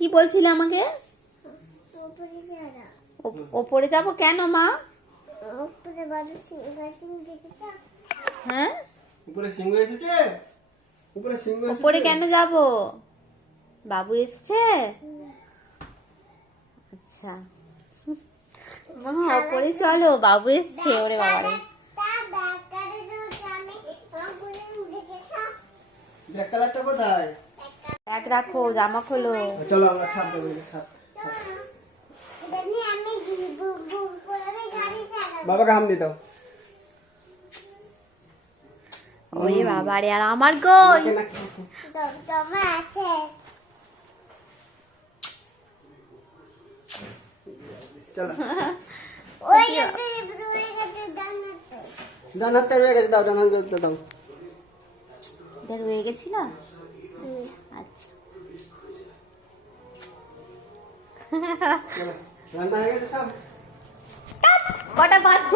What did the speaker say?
কি বলছিলে আমাকে? ওপরে যাব কেন মা? হ্যাঁ, উপরে সিংহ এসেছে। উপরে সিংহ এসেছে। ওপরে কেন যাব? বাবু এসছে। আচ্ছা মামা ওপরে চলো, বাবু এসছে। ওরে বাবারে, ব্যাগ কালারটা কোথায়? ব্যাগ রাখো, জামা খোলো। চলো আমরা ছাদ দেবো, ছাদ। বাবাকে হাম দিয়ে দাও। ওরে বাবারে, আর আমার কই? চলো ডান হাতে রয়ে গেছে, দাও ডান হাতে দাও। এটা রয়ে গেছিল। আচ্ছা চলো, রান্না হয়ে গেছে সব। কটা বাজছে?